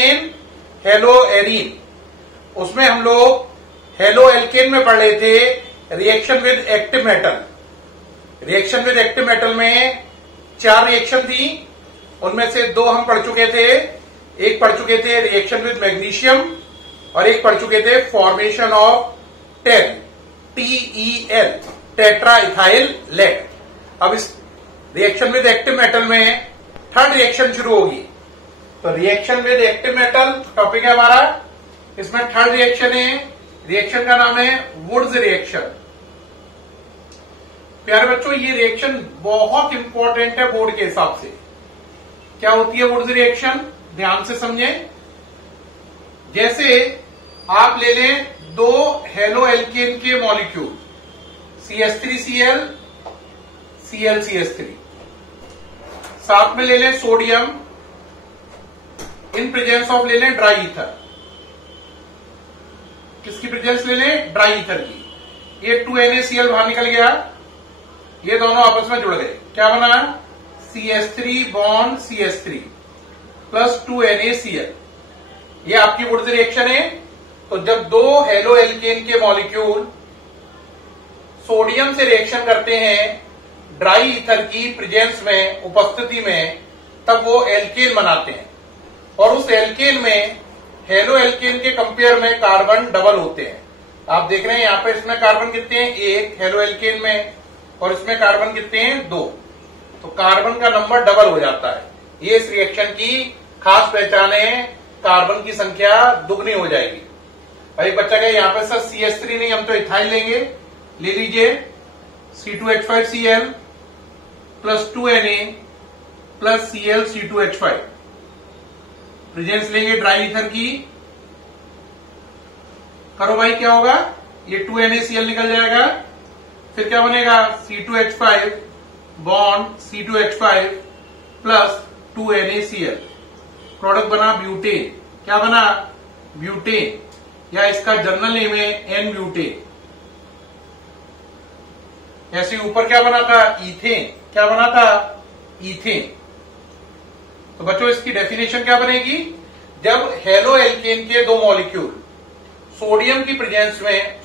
Alkene, hello arene. उसमें हम लोग हेलो एल्केन में पढ़ रहे थे reaction with active metal. Reaction with active metal में 4 रिएक्शन थी, उनमें से 2 हम पढ़ चुके थे। एक पढ़ चुके थे रिएक्शन विद मैग्नीशियम और एक पढ़ चुके थे formation of TEL, TEL, tetra ethyl lead. अब इस रिएक्शन विद एक्टिव मेटल में 3rd रिएक्शन शुरू होगी। तो reaction with active metal topic है हमारा, इसमें 3rd रिएक्शन है। रिएक्शन का नाम है वुड्स रिएक्शन। प्यारे बच्चों, ये रिएक्शन बहुत इंपॉर्टेंट है बोर्ड के हिसाब से। क्या होती है वुड्स रिएक्शन, ध्यान से समझें। जैसे आप ले लें 2 हेलो एल्केन के मॉलिक्यूल, CH3Cl, ClCH3, साथ में ले लें सोडियम, इन प्रेजेंस ऑफ ले लें ड्राई ईथर। किसकी प्रेजेंस ले लें? ड्राई ईथर की। ये 2NaCl बाहर निकल गया, ये दोनों आपस में जुड़ गए, क्या बना? CH3 bond CH3 plus 2NaCl। ये आपकी वुड्स रिएक्शन है। तो जब 2 हेलो एल्केन के मॉलिक्यूल सोडियम से रिएक्शन करते हैं ड्राई ईथर की प्रेजेंस में, उपस्थिति में, तब वो एल्केन बनाते हैं। और उस एल्केन में हेलो एल्केन के कंपेयर में कार्बन डबल होते हैं। आप देख रहे हैं यहां पे, इसमें कार्बन कितने हैं? 1 हेलो एल्केन में, और इसमें कार्बन कितने हैं? 2। तो कार्बन का नंबर डबल हो जाता है। ये इस रिएक्शन की खास पहचान है, कार्बन की संख्या दुगनी हो जाएगी। भाई बच्चा क्या यहां पे सर CH3 नहीं, हम तो इथाइल लेंगे। ले लीजिए C2H5Cl plus 2Na plus ClC2H5, presence लेंगे ड्राई ईथर की। करो भाई, क्या होगा? ये 2NaCl निकल जाएगा। फिर क्या बनेगा? C2H5 bond C2H5 plus 2NaCl, product बना ब्यूटेन। क्या बना? ब्यूटेन, या इसका जनरल नेम है एन ब्यूटेन। ऐसे ऊपर क्या बना था? ईथेन। क्या बना था? ईथेन। तो बच्चों इसकी डेफिनेशन क्या बनेगी? जब हेलो एल्केन के 2 मॉलिक्यूल सोडियम की प्रेजेंस में,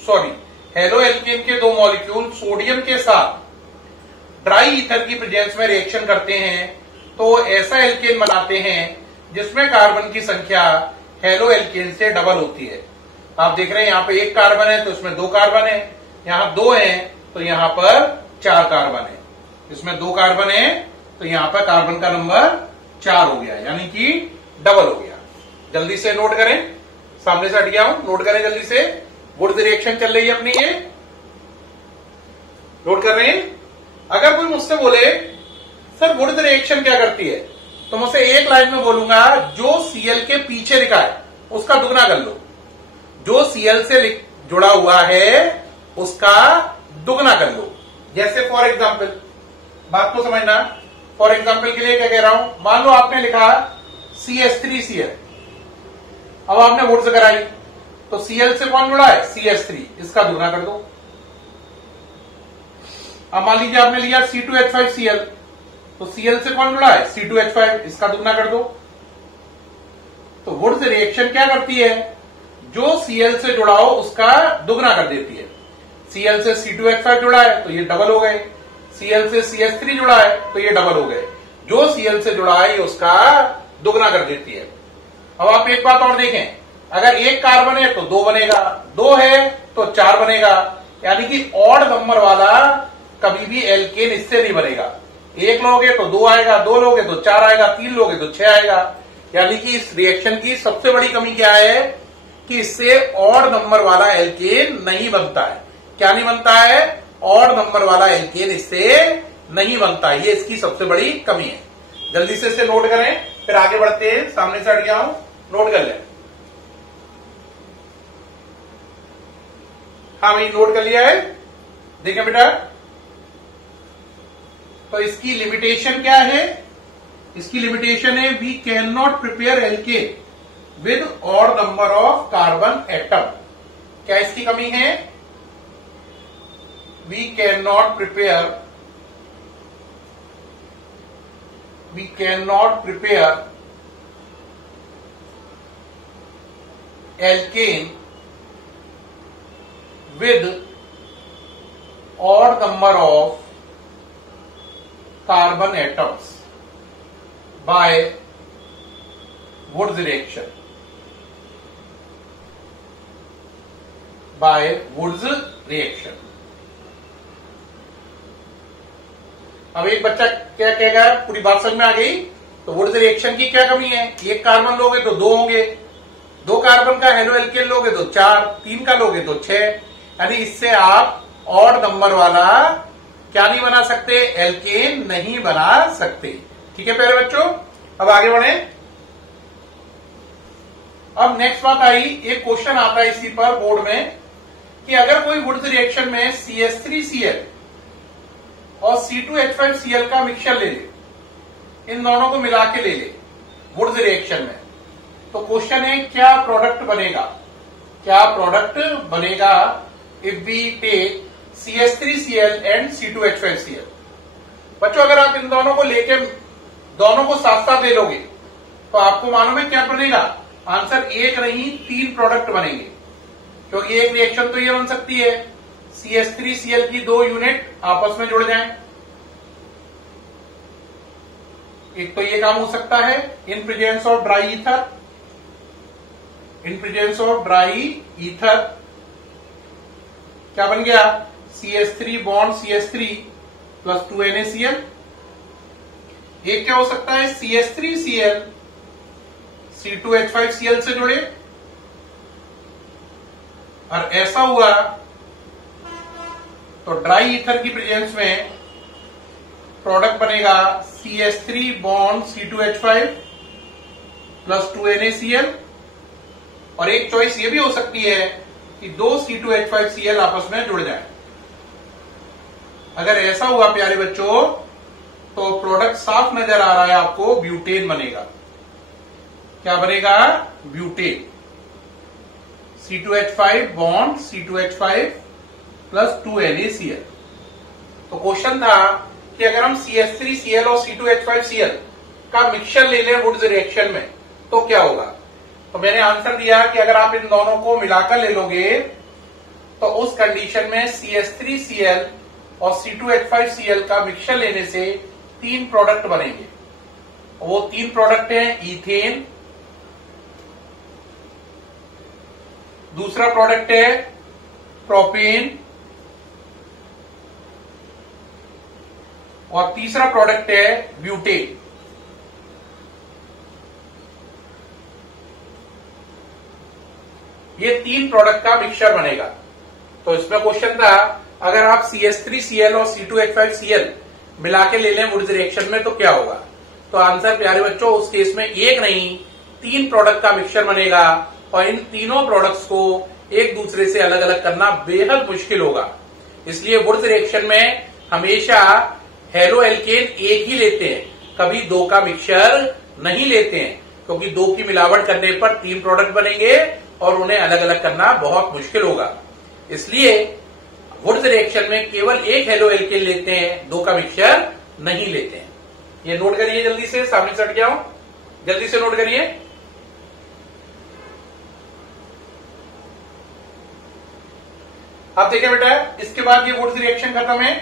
हेलो एल्केन के 2 मॉलिक्यूल सोडियम के साथ ड्राई ईथर की प्रेजेंस में रिएक्शन करते हैं, तो ऐसा एल्केन बनाते हैं जिसमें कार्बन की संख्या हेलो एल्केन से डबल होती है। आप देख रहे हैं यहां पे 1 कार्बन है तो इसमें 2 कार्बन है, यहां 2 है तो यहां पर 4 कार्बन है, इसमें 2 कार्बन है तो यहां पर कार्बन का नंबर 4 हो गया, यानी कि डबल हो गया। जल्दी से नोट करें, सामने से हट गया हूं, नोट करें जल्दी से। वुड्स रिएक्शन चल रही है अपनी, ये नोट कर रहे हैं। अगर कोई मुझसे बोले सर वुड्स रिएक्शन क्या करती है, तो मुझसे एक लाइन में बोलूंगा, जो Cl के पीछे लिखा है उसका दुगना कर लो। जो Cl से जुड़ा हुआ है उसका दुगना कर लो। जैसे फॉर एग्जाम्पल, बात को समझना, फॉर एग्जाम्पल के लिए क्या कह रहा हूं, मान लो आपने लिखा CH3Cl, अब आपने वुड्स कराई तो Cl से कौन जुड़ा है? CH3, इसका दुगना कर दो। अब मान लीजिए आपने लिया C2H5Cl, तो Cl से कौन जुड़ा है? C2H5, इसका दुगना कर दो। तो वुड्स रिएक्शन क्या करती है? जो Cl से जुड़ा हो उसका दुगना कर देती है। Cl से C2H5 जुड़ा है तो ये डबल हो गए, Cl से CH3 जुड़ा है तो ये डबल हो गए। जो Cl से जुड़ा है उसका दुगना कर देती है। अब आप एक बात और देखें, अगर 1 कार्बन है तो 2 बनेगा, 2 है तो 4 बनेगा, यानी कि ऑड नंबर वाला कभी भी एल्केन इससे नहीं बनेगा। 1 लोगे तो 2 आएगा, 2 लोगे तो 4 आएगा, 3 लोगे तो 6 आएगा। यानी कि इस रिएक्शन की सबसे बड़ी कमी क्या है कि इससे ऑड नंबर वाला एल्केन नहीं बनता है। क्या नहीं बनता है? ऑड नंबर वाला एल्केन इससे नहीं बनता। ये इसकी सबसे बड़ी कमी है। जल्दी से इसे नोट करें, फिर आगे बढ़ते हैं। सामने से हट गया हूं, नोट कर लें। हाँ भाई, नोट कर लिया है? देखें बेटा, तो इसकी लिमिटेशन क्या है? इसकी लिमिटेशन है we can not prepare alkane with odd number of carbon atom. क्या इसकी कमी है? We can not prepare alkane with odd number of carbon atoms by Woods reaction. By Woods reaction. अब एक बच्चा क्या कहेगा, पूरी बात समझ में आ गई? तो वुड्स रिएक्शन की क्या कमी है? एक कार्बन लोगे तो दो होंगे, दो कार्बन का हेलो एल्केन लोगे तो चार, तीन का लोगे तो छह, यानी इससे आप ऑड नंबर वाला क्या नहीं बना सकते? एल्केन नहीं बना सकते। ठीक है प्यारे बच्चों, अब आगे बढ़े। अब नेक्स्ट बात आई, एक क्वेश्चन आता है इसी पर बोर्ड में कि अगर कोई वुड्स रिएक्शन में CH3Cl और C2H5Cl का मिक्सचर ले ले, इन दोनों को मिला के ले ले वुड्स रिएक्शन में, तो क्वेश्चन है क्या प्रोडक्ट बनेगा? क्या प्रोडक्ट बनेगा if we take CH3Cl and C2H5Cl? बच्चों अगर आप इन दोनों को लेके दोनों को साथ साथ ले लोगे तो आपको मालूम है क्या बनेगा? आंसर एक नहीं तीन प्रोडक्ट बनेंगे, क्योंकि एक रिएक्शन तो ये बन सकती है CH3Cl की दो यूनिट आपस में जुड़ जाएं। एक तो ये काम हो सकता है इन presence of dry ether, in presence of dry ether क्या बन गया? CH3 bond CH3 plus 2NaCl। एक क्या हो सकता है CH3Cl C2H5Cl से जुड़े, और ऐसा हुआ तो ड्राई ईथर की प्रेजेंस में प्रोडक्ट बनेगा CH3 bond C2H5 plus 2NaCl। और एक चॉइस ये भी हो सकती है कि दो C2H5Cl आपस में जुड़ जाए। अगर ऐसा हुआ प्यारे बच्चों तो प्रोडक्ट साफ नजर आ रहा है आपको, ब्यूटेन बनेगा। क्या बनेगा? Butane. C2H5 bond C2H5 plus 2NaCl। तो क्वेश्चन था कि अगर हम CH3Cl और C2H5Cl का मिक्सचर ले लें वुड्स रिएक्शन में तो क्या होगा? तो मैंने आंसर दिया कि अगर आप इन दोनों को मिलाकर ले लोगे तो उस कंडीशन में CH3Cl और C2H5Cl का मिक्सचर लेने से तीन प्रोडक्ट बनेंगे। वो तीन प्रोडक्ट हैं ईथेन, दूसरा प्रोडक्ट है प्रोपेन, और तीसरा प्रोडक्ट है ब्यूटेन। ये तीन प्रोडक्ट का मिक्सचर बनेगा। तो इसमें क्वेश्चन था अगर आप CH3Cl और C2H5Cl मिला के ले लें वुड्स रिएक्शन में तो क्या होगा? तो आंसर प्यारे बच्चों उस केस में एक नहीं तीन प्रोडक्ट का मिक्सचर बनेगा, और इन तीनों प्रोडक्ट्स को एक दूसरे से अलग अलग करना बेहद मुश्किल होगा। इसलिए वुड्स रिएक्शन में हमेशा हेलो एल्केन एक ही लेते हैं, कभी दो का मिक्सचर नहीं लेते हैं, क्योंकि दो की मिलावट करने पर तीन प्रोडक्ट बनेंगे और उन्हें अलग अलग करना बहुत मुश्किल होगा। इसलिए वुड्स रिएक्शन में केवल एक हेलो एल्केन लेते हैं, दो का मिक्सचर नहीं लेते हैं। ये नोट करिए जल्दी से, सामने से हट गया हूं, जल्दी से नोट करिए। अब देखिए बेटा, इसके बाद ये वुड्स रिएक्शन खत्म है।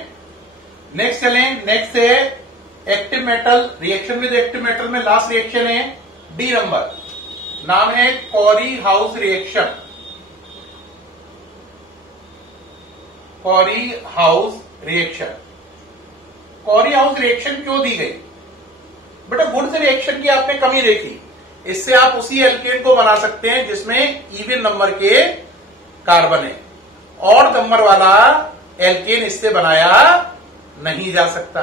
नेक्स्ट चलें, नेक्स्ट है active metal reaction with active metal में लास्ट रिएक्शन है डी नंबर, नाम है Carry house reaction. Carry house reaction, Carry house reaction क्यों दी गई? बेटा वुड्स रिएक्शन की आपने कमी देखी, इससे आप उसी एल्केन को बना सकते हैं जिसमें इवन नंबर के कार्बन है, ऑड नंबर वाला एल्केन इससे बनाया नहीं जा सकता।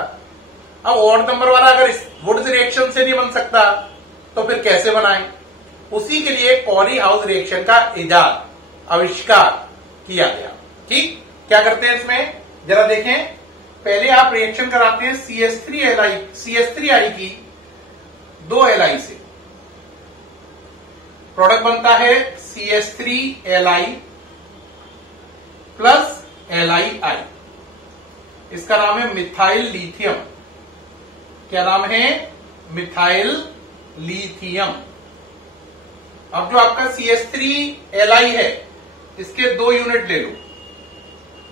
अब ऑड नंबर वाला अगर वुड्स रिएक्शन से नहीं बन सकता तो फिर कैसे बनाएं? उसी के लिए कॉरी हाउस रिएक्शन का इजाद, आविष्कार किया गया। ठीक, क्या करते हैं इसमें जरा देखें। पहले आप रिएक्शन कराते हैं CH3I की दो Li से, प्रोडक्ट बनता है CH3Li प्लस LiI, इसका नाम है मिथाइल लिथियम। क्या नाम है? Methyl lithium. अब जो आपका CH3Li है इसके 2 यूनिट ले लो,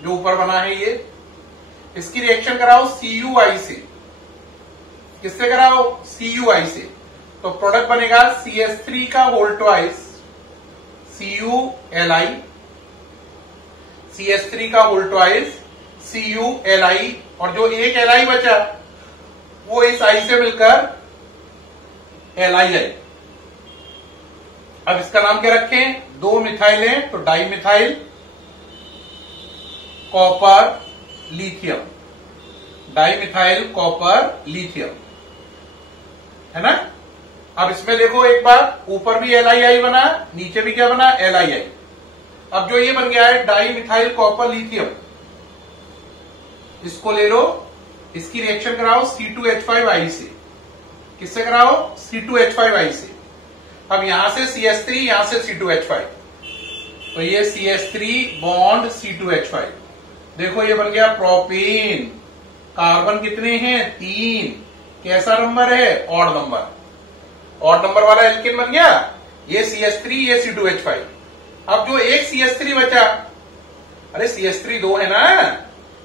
जो ऊपर बना है ये, इसकी रिएक्शन कराओ CuI से। किससे कराओ? CuI से। तो प्रोडक्ट बनेगा CH3 का होल ट्वाइस CuLi, CH3 का होल ट्वाइस CuLi, और जो एक Li बचा वो इस I से मिलकर LiI। अब इसका नाम क्या रखें? 2 मिथाइल है तो di methyl copper lithium, di methyl copper lithium, है ना। अब इसमें देखो एक बार, ऊपर भी LiI बना, नीचे भी क्या बना? LiI। अब जो ये बन गया है डाई मिथाइल कॉपर लिथियम, इसको ले लो, इसकी रिएक्शन कराओ C2H5I से। किससे कराओ? C2H5I से। अब यहां से CH3, यहां से C2H5, तो ये CH3 बॉन्ड C2H5। देखो ये बन गया प्रोपेन। कार्बन कितने हैं? 3। कैसा नंबर है? Odd number. ऑड नंबर वाला एल्केन बन गया। ये CH3, ये C2H5। अब जो एक CH3 बचा, अरे CH3 2 है ना,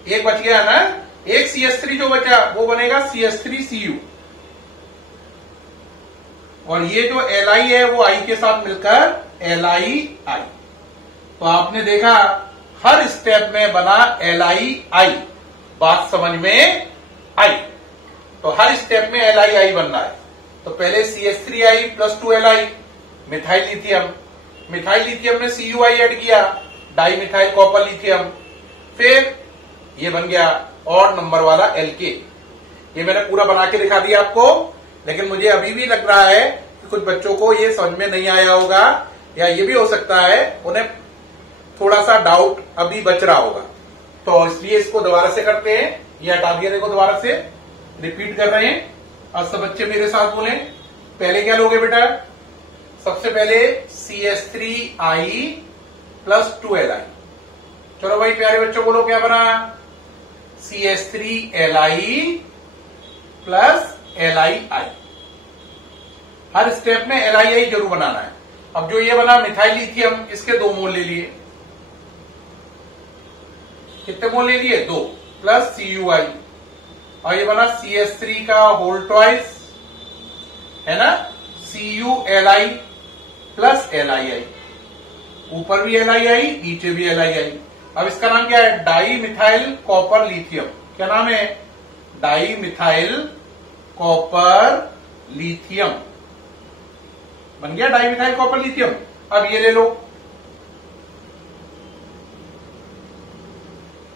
एक बच गया ना, एक CH3 जो बचा वो बनेगा CH3Cu, और ये जो Li है वो I के साथ मिलकर LiI। तो आपने देखा हर स्टेप में बना LiI। बात समझ में आई? तो हर स्टेप में LiI बन रहा है। तो पहले CH3I + 2Li methyl lithium, methyl lithium में CuI ऐड किया, डाई मिथाइल कॉपर लिथियम, फिर ये बन गया ऑड नंबर वाला एल्केन। ये मैंने पूरा बना के दिखा दिया आपको, लेकिन मुझे अभी भी लग रहा है कि कुछ बच्चों को ये समझ में नहीं आया होगा, या ये भी हो सकता है उन्हें थोड़ा सा डाउट अभी बच रहा होगा। तो इसलिए इसको दोबारा से करते हैं। ये हटा दिया, देखो दोबारा से रिपीट कर रहे हैं। अब सब बच्चे मेरे साथ बोलें। पहले क्या लोगे बेटा? सबसे पहले CH3I + 2Li। चलो भाई प्यारे बच्चों, बोलो क्या बना? CH3Li + LiI। हर स्टेप में LiI जरूर बनाना है। अब जो ये बना मिथाइल लिथियम, इसके 2 मोल ले लिए। कितने मोल ले लिए? 2 + CuI, और ये बना CH3 का होल ट्वाइस, है ना, CuLi + LiI। ऊपर भी LiI, नीचे भी LiI। अब इसका नाम क्या है? Di methyl copper lithium. क्या नाम है? डाई मिथाइल कॉपर लिथियम बन गया, डाई मिथाइल कॉपर लिथियम। अब ये ले लो,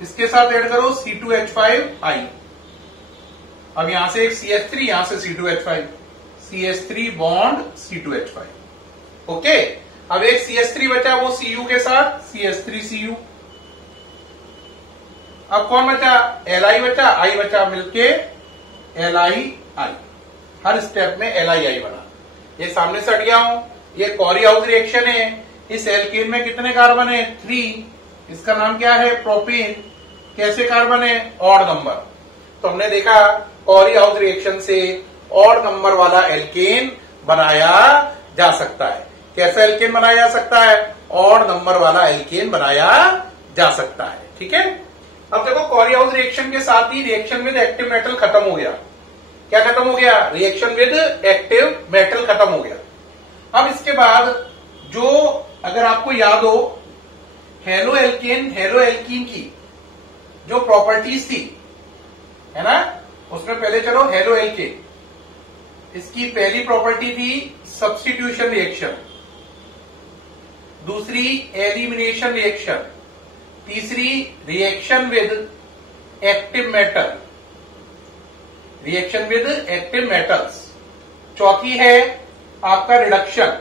इसके साथ ऐड करो C2H5I। अब यहां से एक CH3, यहां से C2H5, CH3 bond C2H5। Okay. अब एक CH3 बचा, वो Cu के साथ CH3Cu। अब कौन बचा? Li बचा, I बचा, मिलके LiI। हर स्टेप में LiI बना। ये सामने से हट गया हूं। ये कॉरी हाउस रिएक्शन है। इस एल्केन में कितने कार्बन है? 3। इसका नाम क्या है? प्रोपेन। कैसे कार्बन है? Odd number. तो हमने देखा कॉरी हाउस रिएक्शन से ऑड नंबर वाला एल्केन बनाया जा सकता है। कैसा एल्केन बनाया जा सकता है? ऑड नंबर वाला एल्केन बनाया जा सकता है। ठीक है। अब देखो कॉरी हाउस रिएक्शन के साथ ही रिएक्शन विद एक्टिव मेटल खत्म हो गया। क्या खत्म हो गया? रिएक्शन विद एक्टिव मेटल खत्म हो गया। अब इसके बाद जो, अगर आपको याद हो, हेलो एल्कीन की जो प्रॉपर्टीज थी, है ना, उसमें पहले चलो हेलो एल्केन। इसकी पहली प्रॉपर्टी थी सब्स्टिट्यूशन रिएक्शन, दूसरी एलिमिनेशन रिएक्शन, तीसरी reaction with active metal, reaction with active metals, चौथी है आपका रिडक्शन,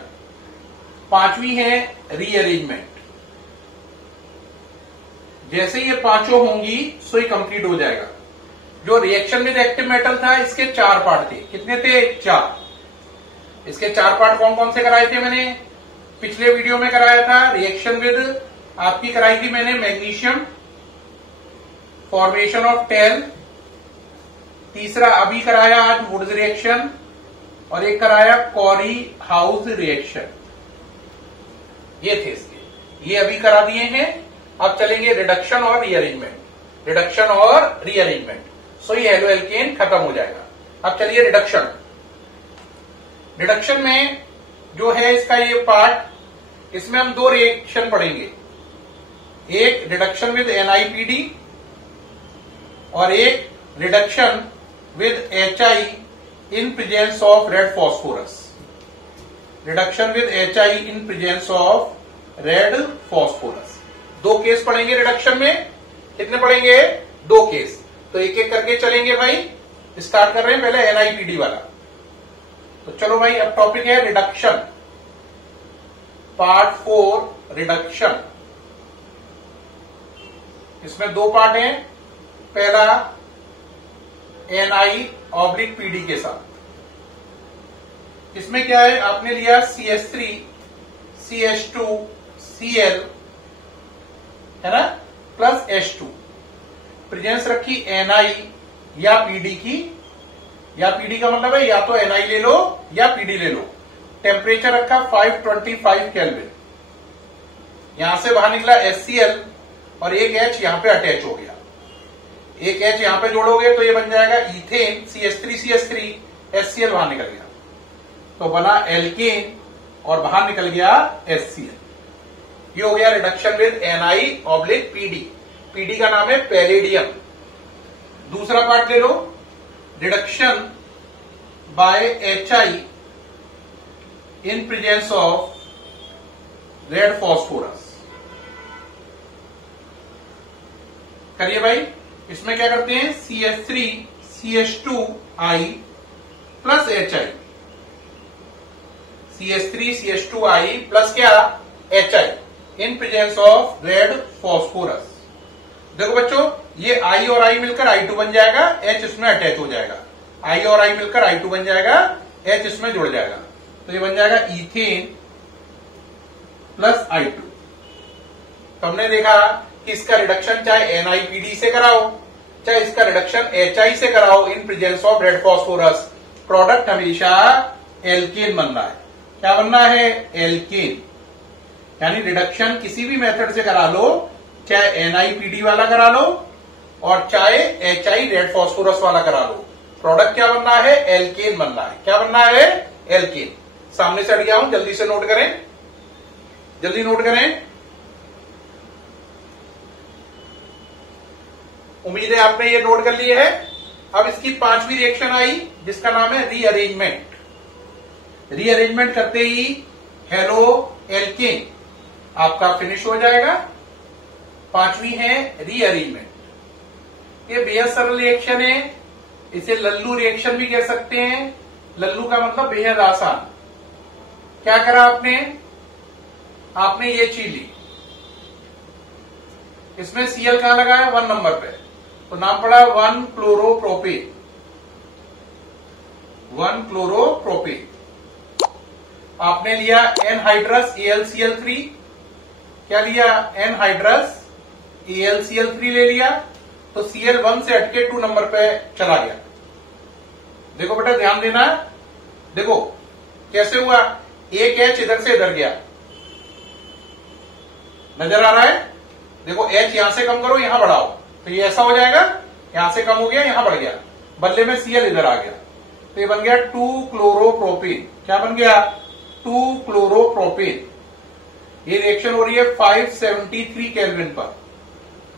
पांचवी है रीअरेंजमेंट। जैसे ये पांचों होंगी सो ये कंप्लीट हो जाएगा। जो रिएक्शन विद एक्टिव मेटल था, इसके 4 पार्ट थे। कितने थे? 4। इसके 4 पार्ट कौन कौन से कराए थे? मैंने पिछले वीडियो में कराया था। रिएक्शन विद आपकी कराई थी मैंने मैग्नीशियम, फॉर्मेशन ऑफ टेल। तीसरा अभी कराया आज वुड्स रिएक्शन, और एक कराया कॉरी हाउस रिएक्शन। ये थे इसके, ये अभी करा दिए हैं। अब चलेंगे रिडक्शन और रीअरेंजमेंट, रिडक्शन और रीअरेंजमेंट। सो ये हेलो एल्केन खत्म हो जाएगा। अब चलिए रिडक्शन। रिडक्शन में जो है इसका ये पार्ट, इसमें हम दो रिएक्शन पढ़ेंगे, एक रिडक्शन विद NiPD और एक reduction with HI in presence of red phosphorus. Reduction with HI in presence of red phosphorus. दो केस पढ़ेंगे रिडक्शन में। कितने पढ़ेंगे? दो केस। तो एक एक करके चलेंगे भाई। स्टार्ट कर रहे हैं पहले NiPD वाला। तो चलो भाई, अब टॉपिक है रिडक्शन, पार्ट 4 रिडक्शन। इसमें दो पार्ट हैं। पहला Ni:PD के साथ। इसमें क्या है, आपने लिया CH3 CH2 Cl है ना, प्लस H2, प्रेजेंस रखी Ni या PD की, या PD का मतलब है या तो Ni ले लो या PD ले लो। टेम्परेचर रखा 525 केल्विन। यहां से बाहर निकला HCl और एक H यहां पे अटैच हो गया। एक H यहां पे जोड़ोगे तो ये बन जाएगा इथेन, CH3 CH3, HCl बाहर निकल गया तो बना एल्केन और बाहर निकल गया HCl। ये हो गया रिडक्शन विद Ni:PD। PD का नाम है पैलेडियम। दूसरा पार्ट ले लो, reduction by HI in presence of red phosphorus. करिए भाई। इसमें क्या करते हैं, CH3 CH2I plus HI, CH3 CH2I plus क्या, HI in presence of red phosphorus. देखो बच्चों, ये I और I मिलकर I2 बन जाएगा, H इसमें अटैच हो जाएगा। I और I मिलकर I2 बन जाएगा, H इसमें जुड़ जाएगा, तो ये बन जाएगा इथेन प्लस I2। तो हमने देखा कि इसका रिडक्शन चाहे NiPD से कराओ, चाहे इसका रिडक्शन HI से कराओ इन presence of red phosphorus, product हमेशा एल्केन बनना है। क्या बनना है? एल्केन। यानी रिडक्शन किसी भी मेथड से करा लो, चाहे NiPD वाला करा लो और चाहे HI रेड फॉस्फोरस वाला करा लो, प्रोडक्ट क्या बनना है? एल्केन बनना है। क्या बनना है? एल्केन। सामने से हट गया हूं, जल्दी से नोट करें, जल्दी नोट करें। उम्मीद है आपने ये नोट कर लिए है। अब इसकी पांचवी रिएक्शन आई जिसका नाम है रीअरेंजमेंट। रीअरेंजमेंट करते ही हेलो एल्केन आपका फिनिश हो जाएगा। पांचवी है रीअरेंजमेंट। ये बेहद सरल रिएक्शन है, इसे लल्लू रिएक्शन भी कह सकते हैं। लल्लू का मतलब बेहद आसान। क्या करा आपने? आपने ये चीज ली, इसमें Cl कहां लगा है? 1 नंबर पे, तो नाम पड़ा 1 क्लोरोप्रोपेन। 1 क्लोरोप्रोपेन। आपने लिया एनहाइड्रस AlCl3। क्या लिया? एनहाइड्रस AlCl3 ले लिया, तो Cl 1 से हटके 2 नंबर पे चला गया। देखो बेटा ध्यान देना, देखो कैसे हुआ, एक H इधर से इधर गया, नजर आ रहा है? देखो H यहां से कम करो, यहां बढ़ाओ, तो ये ऐसा हो जाएगा, यहां से कम हो गया, यहां बढ़ गया, बदले में Cl इधर आ गया, तो ये बन गया 2 क्लोरोप्रोपेन। क्या बन गया? 2 क्लोरोप्रोपेन। ये रिएक्शन हो रही है 573 केल्विन पर।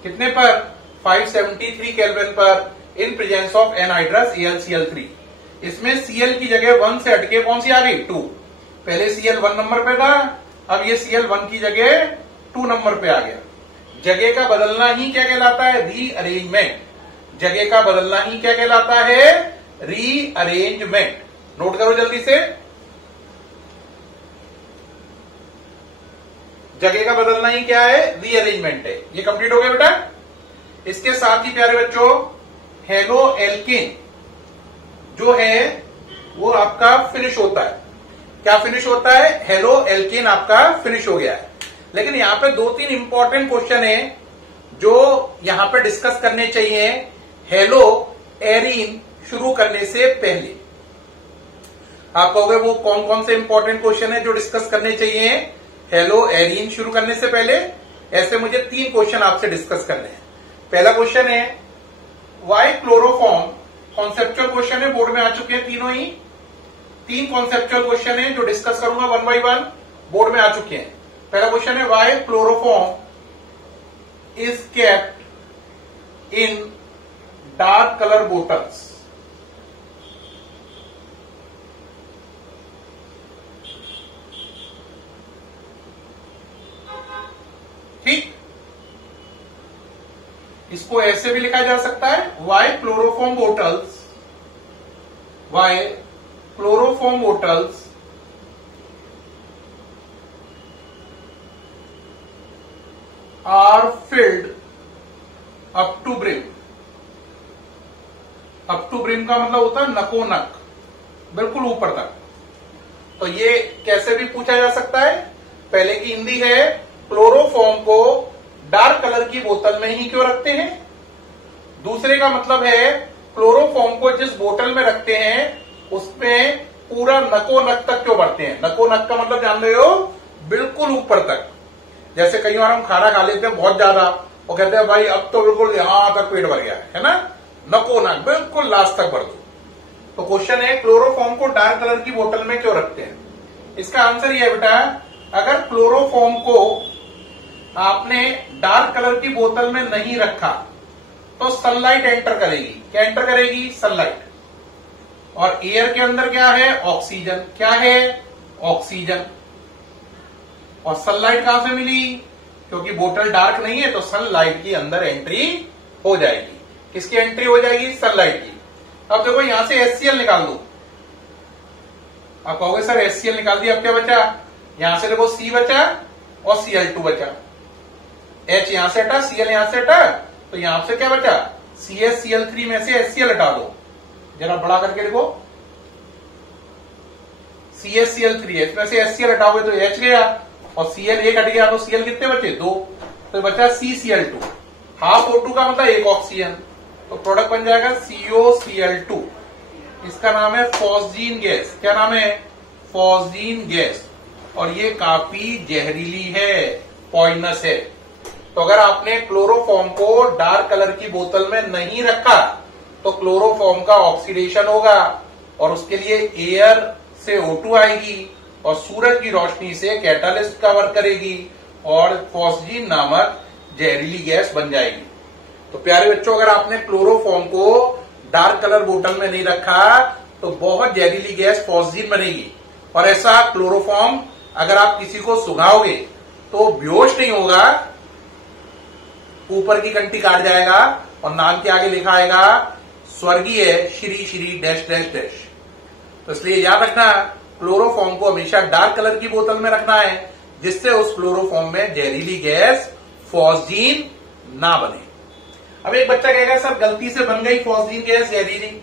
कितने पर? 573 केल्विन पर इन प्रेजेंस ऑफ एनहाइड्रस AlCl3। इसमें Cl की जगह 1 से हटके कौन सी आ गई? 2। पहले Cl 1 नंबर पे था, अब ये Cl 1 की जगह 2 नंबर पे आ गया। जगह का बदलना ही क्या कहलाता है? रीअरेंजमेंट। जगह का बदलना ही क्या कहलाता है? रीअरेंजमेंट। नोट करो जल्दी से, जगह का बदलना ही क्या है? रीअरेंजमेंट है। ये कंप्लीट हो गया बेटा। इसके साथ ही प्यारे बच्चों, हेलो एल्केन जो है वो आपका फिनिश होता है। क्या फिनिश होता है? हेलो एल्केन आपका फिनिश हो गया है। लेकिन यहां पे 2-3 इंपॉर्टेंट क्वेश्चन है जो यहां पे डिस्कस करने चाहिए हेलो एरीन शुरू करने से पहले। आप कहोगे वो कौन कौन से इंपॉर्टेंट क्वेश्चन है जो डिस्कस करने चाहिए? हेलो एरीन शुरू करने से पहले ऐसे मुझे 3 क्वेश्चन आपसे डिस्कस करने हैं। पहला क्वेश्चन है वाई क्लोरोफॉर्म, कॉन्सेप्चुअल क्वेश्चन है, बोर्ड में आ चुके हैं तीनों ही। 3 कॉन्सेप्चुअल क्वेश्चन है जो डिस्कस करूंगा 1 बाय 1, बोर्ड में आ चुके हैं। पहला क्वेश्चन है why chloroform is kept in dark colour bottles. ठीक, इसको ऐसे भी लिखा जा सकता है why chloroform bottles are filled up to brim. Up to brim का मतलब होता है नको नक, बिल्कुल ऊपर तक। तो ये कैसे भी पूछा जा सकता है। पहले की हिंदी है क्लोरोफॉर्म को डार्क कलर की बोतल में ही क्यों रखते हैं। दूसरे का मतलब है क्लोरोफॉर्म को जिस बोतल में रखते हैं उसमें पूरा नको नक तक क्यों भरते हैं। नको नक का मतलब जान रहे हो, बिल्कुल ऊपर तक। जैसे कई बार हम खाना खा लेते हैं बहुत ज्यादा और कहते हैं भाई अब तो बिल्कुल यहां तक पेट भर गया है ना, नको नक बिल्कुल लास्ट तक भर दो। तो क्वेश्चन है क्लोरोफॉर्म को डार्क कलर की बोतल में क्यों रखते हैं। इसका आंसर ये है बेटा, अगर क्लोरोफॉर्म को आपने डार्क कलर की बोतल में नहीं रखा तो सनलाइट एंटर करेगी। क्या एंटर करेगी? सनलाइट। और एयर के अंदर क्या है? ऑक्सीजन। क्या है? ऑक्सीजन। और सनलाइट कहां से मिली? क्योंकि बोतल डार्क नहीं है तो सनलाइट की अंदर एंट्री हो जाएगी। किसकी एंट्री हो जाएगी? सनलाइट की। अब देखो यहां से HCl निकाल दो। आप कहोगे सर HCl निकाल दिया, अब क्या बचा? यहां से देखो C बचा और Cl2 बचा। H यहां से हटा, Cl यहां से हटा, तो यहां से क्या बचा? CsCl3 में से HCl हटा दो। जरा बड़ा करके देखो, CsCl3 है, इसमें से HCl हटाओगे तो H गया और Cl एक हट गया तो Cl कितने बचे? 2। तो बचा CCl2। हाफ O2 का मतलब एक ऑक्सीजन, तो प्रोडक्ट बन जाएगा COCl2। इसका नाम है फॉस्जीन गैस। क्या नाम है? Phosgene gas. और ये काफी जहरीली है, पॉइजनस है। तो अगर आपने क्लोरोफॉर्म को डार्क कलर की बोतल में नहीं रखा तो क्लोरोफॉर्म का ऑक्सीडेशन होगा और उसके लिए एयर से O2 आएगी और सूरज की रोशनी से कैटालिस्ट का वर्क करेगी और फॉस्जीन नामक जहरीली गैस बन जाएगी। तो प्यारे बच्चों, अगर आपने क्लोरोफॉर्म को डार्क कलर बोतल में नहीं रखा तो बहुत जहरीली गैस फॉस्जीन बनेगी। और ऐसा क्लोरोफॉर्म अगर आप किसी को सुंघाओगे तो बेहोश नहीं होगा, ऊपर की कंठी काट जाएगा और नाम के आगे लिखा आएगा स्वर्गीय Shri Shri dash dash dash. तो इसलिए याद रखना, क्लोरोफॉर्म को हमेशा डार्क कलर की बोतल में रखना है जिससे उस क्लोरोफॉर्म में जहरीली गैस फॉस्जीन ना बने। अब एक बच्चा कहेगा सर गलती से बन गई फॉस्जीन गैस जहरीली,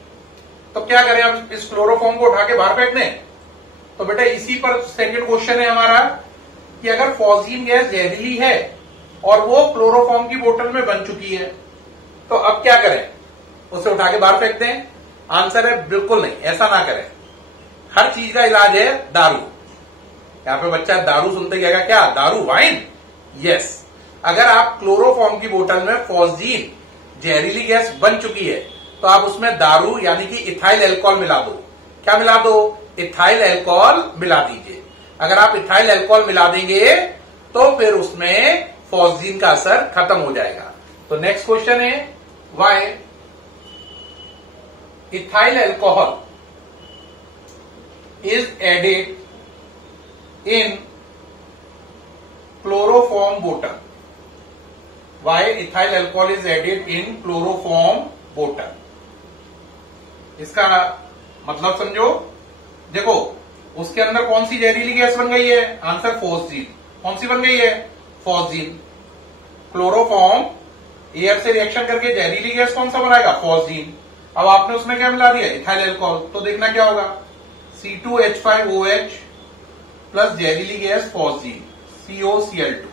तो क्या करें? हम इस क्लोरोफॉर्म को उठा के बाहर फेंक दें? तो बेटा इसी पर सेकंड क्वेश्चन है हमारा कि अगर फॉस्जीन गैस जहरीली है और वो क्लोरोफॉर्म की बोतल में बन चुकी है तो अब क्या करें? उसे उठा के बाहर फेंक दें? आंसर है बिल्कुल नहीं, ऐसा ना करें। हर चीज का इलाज है दारू। यहां पे बच्चा दारू सुनते कहेगा क्या? दारू, वाइन? यस। अगर आप क्लोरोफॉर्म की बोतल में फॉस्जीन जहरीली गैस बन चुकी है तो आप उसमें दारू यानी कि इथाइल अल्कोहल मिला दो। क्या मिला दो? इथाइल अल्कोहल मिला dीजिए। अगर आप इथाइल अल्कोहल मिला देंगे तो फिर उसमें फॉस्जीन का असर खत्म हो जाएगा। तो नेक्स्ट क्वेश्चन है why ethyl alcohol is added in chloroform बोतल। Why ethyl alcohol is added in chloroform बोतल। इसका मतलब समझो। देखो उसके अंदर कौन सी जहरीली गैस बन गई है? Answer phosgene. कौन सी बन गई है? फॉस्जीन। क्लोरोफॉर्म एयर से रिएक्शन करके जहरीली गैस कौन सा बनाएगा? फॉस्जीन। अब आपने उसमें क्या मिला दिया? Ethyl alcohol. तो देखना क्या होगा? C2H5OH प्लस जहरीली गैस फॉस्जीन COCl2।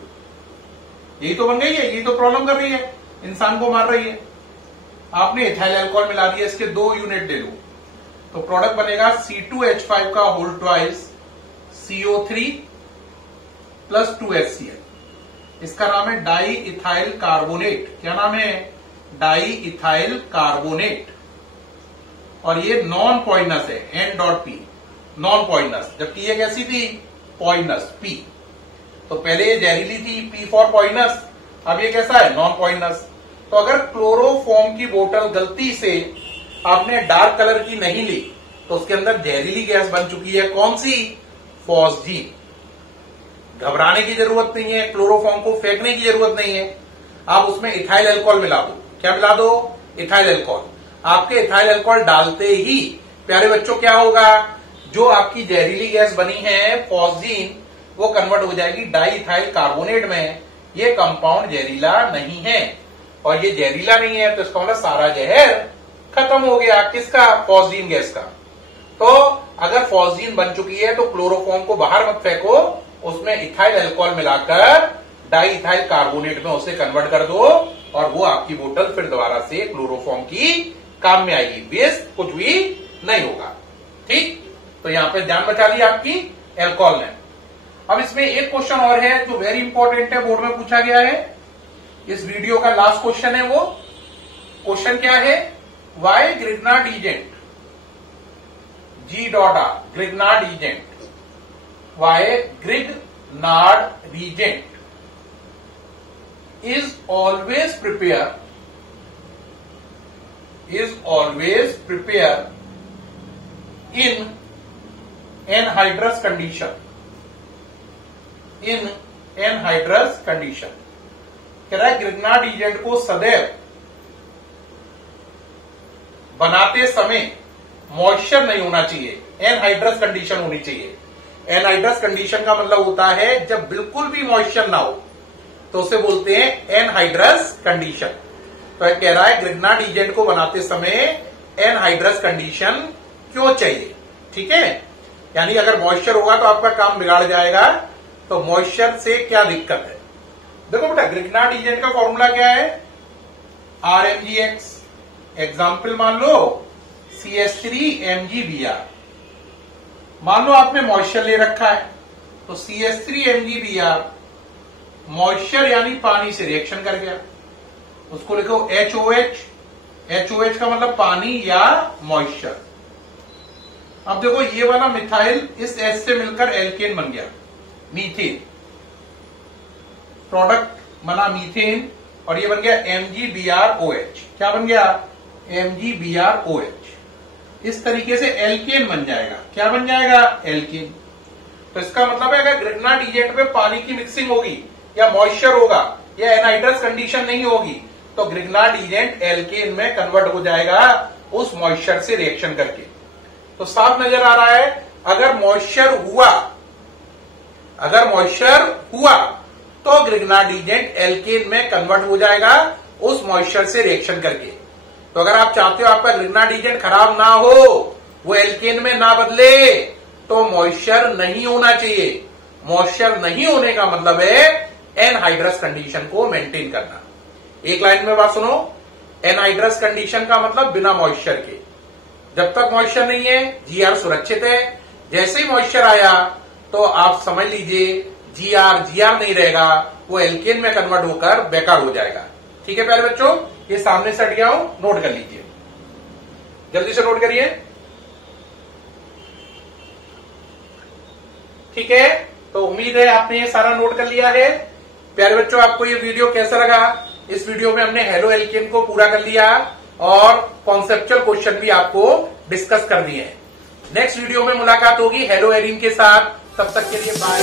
यही तो बन गई है, यही तो प्रॉब्लम कर रही है, इंसान को मार रही है। आपने इथाइल अल्कोहल मिला दिया, इसके 2 यूनिट ले लो तो प्रोडक्ट बनेगा C2H5 का whole twice CO3 plus 2HCl। इसका नाम है डाई इथाइल कार्बोनेट। क्या नाम है? Di ethyl carbonate. और ये नॉन पॉइजनस है, N.P, नॉन पॉइजनस, जबकि ये कैसी थी? Poisonous, P। तो पहले ये जहरीली थी, P फॉर पॉइजनस, अब ये कैसा है? Non poisonous. तो अगर क्लोरोफॉर्म की बोतल गलती से आपने डार्क कलर की नहीं ली तो उसके अंदर जहरीली गैस बन चुकी है, कौन सी? फॉस्जीन। घबराने की जरूरत नहीं है, क्लोरोफॉर्म को फेंकने की जरूरत नहीं है, आप उसमें इथाइल अल्कोहल मिला दो। क्या मिला दो? Ethyl alcohol. आपके इथाइल अल्कोहल डालते ही प्यारे बच्चों क्या होगा? जो आपकी जहरीली गैस बनी है फॉस्जीन, वो कन्वर्ट हो जाएगी डाई इथाइल कार्बोनेट में। ये कंपाउंड जहरीला नहीं है, और ये जहरीला नहीं है तो इसका मतलब सारा जहर खत्म हो गया। किसका? फॉस्जीन गैस का। तो अगर फॉस्जीन बन चुकी है तो क्लोरोफॉर्म को बाहर मत फेंको, उसमें इथाइल अल्कोहल मिलाकर डाई इथाइल कार्बोनेट में उसे कन्वर्ट कर दो, और वो आपकी बोतल फिर दोबारा से क्लोरोफॉर्म की काम में आएगी। वेस्ट कुछ भी नहीं होगा। ठीक, तो यहां पे जान बचा ली आपकी अल्कोहल ने। अब इसमें एक क्वेश्चन और है जो वेरी इंपॉर्टेंट है, बोर्ड में पूछा गया है, इस वीडियो का लास्ट क्वेश्चन है। वो क्वेश्चन क्या है? Why Grignard agent, G.R, Grignard agent, why Grignard reagent is always prepare in anhydrous condition, in anhydrous condition। कह रहा है ग्रिग्नार्ड एजेंट को सदैव बनाते समय मॉइस्चर नहीं होना चाहिए, एनहाइड्रस कंडीशन होनी चाहिए। एनहाइड्रस कंडीशन का मतलब होता है जब बिल्कुल भी मॉइस्चर ना हो तो उसे बोलते हैं एनहाइड्रस कंडीशन। तो कह रहा है ग्रिग्नार्ड एजेंट को बनाते समय एनहाइड्रस कंडीशन क्यों चाहिए? ठीक है, यानी अगर मॉइस्चर होगा तो आपका काम बिगाड़ जाएगा। तो मॉइस्चर से क्या दिक्कत है? देखो बेटा, ग्रिग्नार्ड एजेंट का फॉर्मूला क्या है? RMgX। एग्जाम्पल मान लो CH3MgBr। मान लो आपने मॉइस्चर ले रखा है, तो CH3MgBr मॉइस्चर यानी पानी से रिएक्शन कर गया, उसको लिखो HOH। HOH का मतलब पानी या मॉइस्चर। अब देखो ये वाला मिथाइल इस H से मिलकर एल्केन बन गया, मीथेन, प्रोडक्ट बना मीथेन, और ये बन गया MgBrOH। क्या बन गया? MgBrOH। इस तरीके से एल्केन बन जाएगा। क्या बन जाएगा? एल्केन। तो इसका मतलब है अगर ग्रिग्नार्ड एजेंट में पानी की मिक्सिंग होगी या मॉइस्चर होगा या एनहाइड्रस कंडीशन नहीं होगी तो ग्रिग्नार्ड एजेंट एल्केन में कन्वर्ट हो जाएगा उस मॉइस्चर से रिएक्शन करके। तो साफ नजर आ रहा है, अगर मॉइस्चर हुआ तो ग्रिग्नार्ड एजेंट एल्केन में कन्वर्ट हो जाएगा उस मॉइस्चर से रिएक्शन करके। तो अगर आप चाहते हो आपका ग्रिग्नार्ड एजेंट खराब ना हो, वो एल्केन में ना बदले, तो मॉइस्चर नहीं होना चाहिए। मॉइस्चर नहीं होने का मतलब है एनहाइड्रस कंडीशन को मेंटेन करना। एक लाइन में बात सुनो, एनहाइड्रस कंडीशन का मतलब बिना मॉइस्चर के। जब तक मॉइस्चर नहीं है GR सुरक्षित है, जैसे ही मॉइस्चर आया तो आप समझ लीजिए GR नहीं रहेगा, वो एल्केन में कन्वर्ट होकर बेकार हो जाएगा। ठीक है प्यारे बच्चों, ये सामने से हट गया हूं, नोट कर लीजिए, जल्दी से नोट करिए। ठीक है, तो उम्मीद है आपने ये सारा नोट कर लिया है। प्यारे बच्चों, आपको ये वीडियो कैसा लगा? इस वीडियो में हमने हेलो एल्केन को पूरा कर लिया और कॉन्सेप्चुअल क्वेश्चन भी आपको डिस्कस कर दिए हैं। नेक्स्ट वीडियो में मुलाकात होगी हेलो एरिन के साथ। तब तक के लिए बाय।